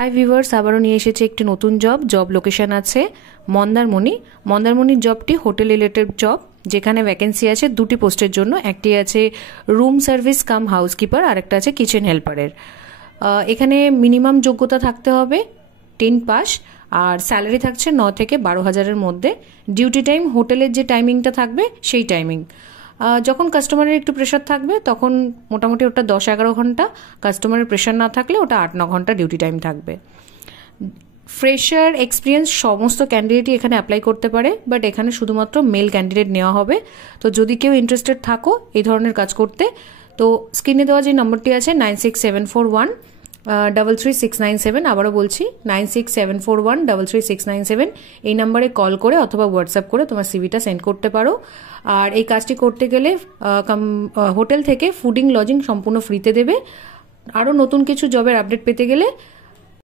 Hi viewers, আবারও নিয়ে এসেছি একটি নতুন জব লোকেশন আছে মন্দারমণির জবটি হোটেল রিলেটেড জব, যেখানে ভ্যাকেন্সি আছে দুটি পোস্টের জন্য। একটি আছে রুম সার্ভিস কাম হাউসকিপার, আর একটা আছে কিচেন হেল্পারের। এখানে মিনিমাম যোগ্যতা থাকতে হবে 10 পাস, আর স্যালারি থাকছে 9 থেকে 12,000-এর মধ্যে। ডিউটি টাইম হোটেলের যে টাইমিংটা থাকবে সেই টাইমিং। যখন কাস্টমারের একটু প্রেশার থাকবে তখন মোটামুটি ওটা 10-11 ঘন্টা, কাস্টমারের প্রেশার না থাকলে ওটা 8-9 ঘন্টা ডিউটি টাইম থাকবে। ফ্রেশার এক্সপিরিয়েন্স সমস্ত ক্যান্ডিডেটই এখানে অ্যাপ্লাই করতে পারে, বাট এখানে শুধুমাত্র মেল ক্যান্ডিডেট নেওয়া হবে। তো যদি কেউ ইন্টারেস্টেড থাকো এই ধরনের কাজ করতে, তো স্ক্রিনে দেওয়া যে নম্বরটি আছে 9674133697, আবারও বলছি 9674133697, এই নাম্বারে কল করে অথবা হোয়াটসঅ্যাপ করে তোমার সিভিটা সেন্ড করতে পারো। আর এই কাজটি করতে গেলে হোটেল থেকে ফুডিং লজিং সম্পূর্ণ ফ্রিতে দেবে। আরও নতুন কিছু জবের আপডেট পেতে গেলে